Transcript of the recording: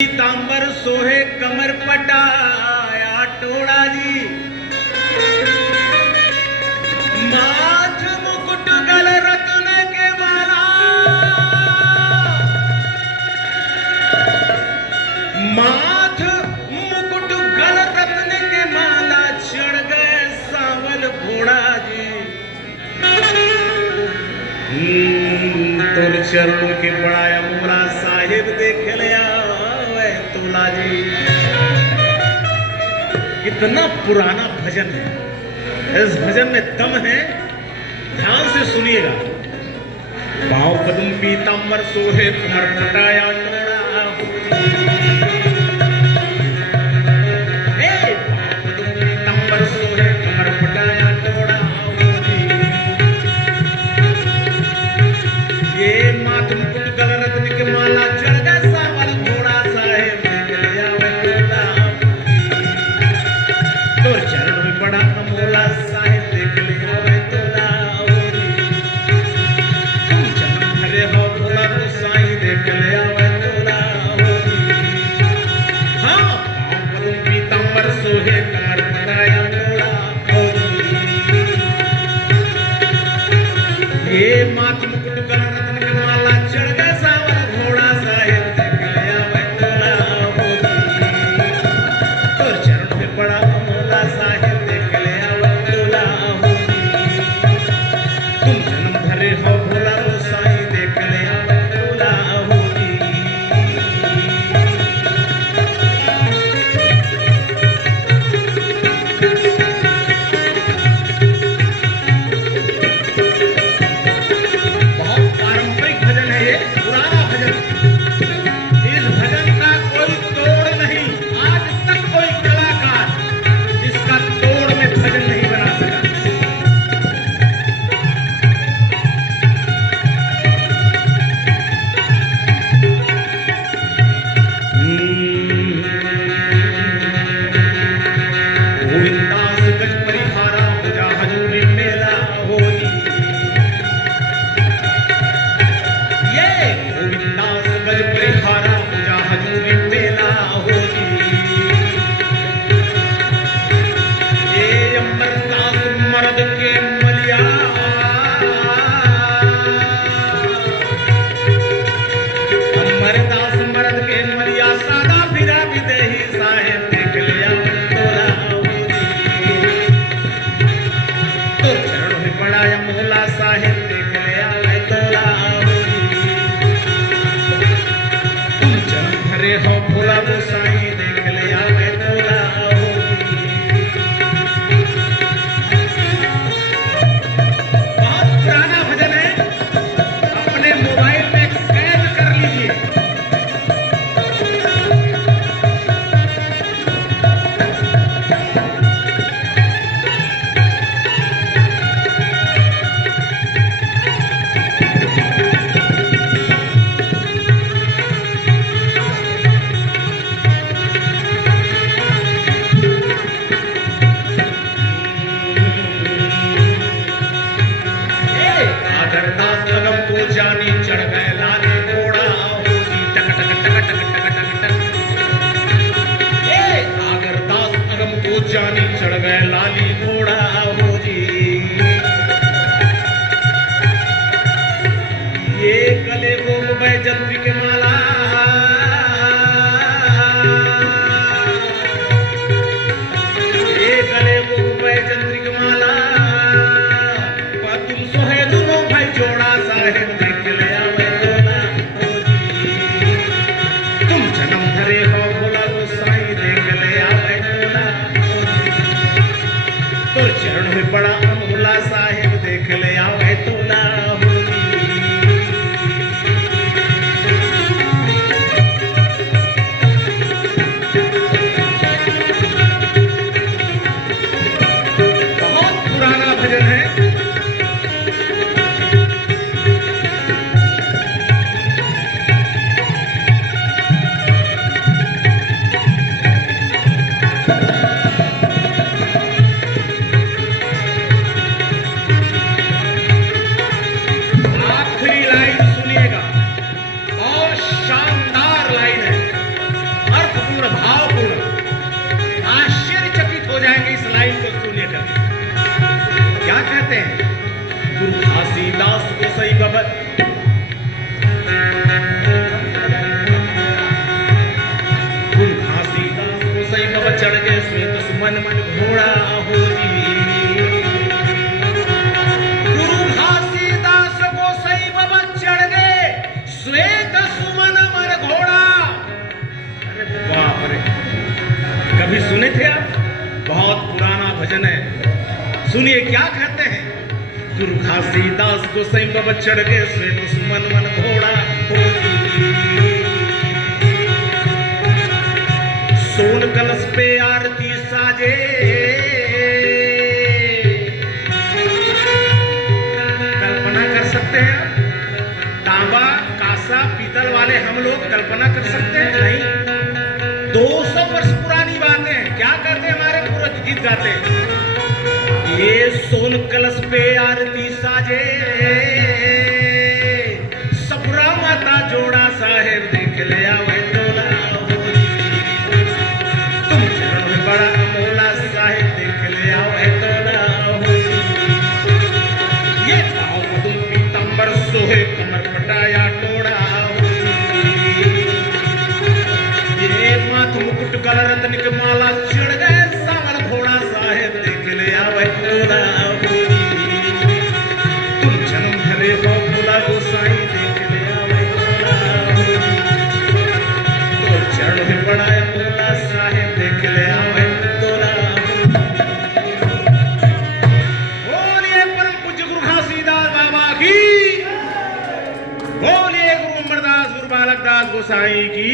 पीतांबर सोहे कमर पटाया टोड़ा जी, माथ मुकुट गल रत्न के माला, माथ मुकुट गल रत्न के माला, चढ़ गए सावल घोड़ा जी। तुर चरणों के बड़ाया मोरा साहिब देख लिया तोला जी। कितना पुराना भजन है, इस भजन में दम है, ध्यान से सुनिएगा। पाँव पद्म पीतांबर सोहे कमर पटाया टोड़ा, पाँव पद्म पीतांबर सोहे कमर पटाया टोड़ा, ये माथ मुकुट गल रत्न के माला, चढ़ गए सावल घोड़ा साहेब देख लिया टोला। तोर चरण में बड़ा अमोला साहेब देख लिया टोला। तुम जन्म भरे हो भोला गोसाई देख लिया टोला। हाँ, पाँव पद्म पीतांबर सोहे कमर पटाया टोड़ा, ये माथ मुकुट गल रत्न के माला, चढ़ गए सावल घोड़ा साहेब देख लिया टोला। तोर चरण में बड़ा अमोला साहेब देख लिया टोला। तुम जन्म धरे हो भोला गोसाई देख लिया टोला। बहुत पारंपरिक भजन है, ये पुराना भजन। इस भजन का कोई तोड़ नहीं, आज तक कोई कलाकार इसका तोड़ में भजन नहीं बना सका। गोविंदास गज परिहारा पूजा हजूरी मेला होली, ये गोविंदास गज परिहारा पूजा हजूरी मेला होली। ये अमरदास मर्द के मलिया, अमरदास मर्द के मलिया, सादा फिरा विदेही साहेब देख लिया टोला। तो चरण में बड़ा अमोला साहेब देख लिया टोला। तुम जन्म भरे हो भोला गोसाई देख लिया टोला। बहुत पुराना भजन है, अपने मोबाइल में कैद कर लीजिए। गोसाई बाबा गुरु घासीदास गोसाई बाबा चढ़ गए श्वेत सुमन मन घोड़ा होती। गुरु घासीदास गोसाई बाबा चढ़ गए श्वेत सुमन मन घोड़ा। अरे बाप रे, कभी सुने थे आप? बहुत पुराना भजन है, सुनिए क्या कहते हैं। गुरु घासीदास गोसाई बाबा चढ़ गए श्वेत सुमन मन घोड़ा होती। सोन कलश पे आरती साजे, कल्पना कर सकते हैं आप? तांबा कासा पीतल वाले हम लोग कल्पना कर सकते हैं? नहीं। 200 वर्ष पुरानी बातें हैं। क्या कहते हैं हमारे पूर्वज? गीत गाते हैं, ये सोन कलश पे आरती साजे, सपुरा माता जोड़ा साहेब देख ले आवे तोला होली। तुम चरण में बड़ा अमोला साहेब देख ले आवे तोला होली। ये पाँव पदुम पीतंबर सोहे कमर पटाया टोड़ा होली। ये माथ मुकुट गल रत्न के माला चढ़ गए सावर घोड़ा साहेब देख ले आवे तोला होली। तुम जन्म धरे हो भोला गोसाई देख ले आवे तोला होली। तो चरण में पड़ा मोला साहेब देख ले आवे तोला होली। बोलिए परम पूज्य गुरु घासीदास बाबा की, बोलिए गुरु अमरदास गुरु बालक दास गोसाई की।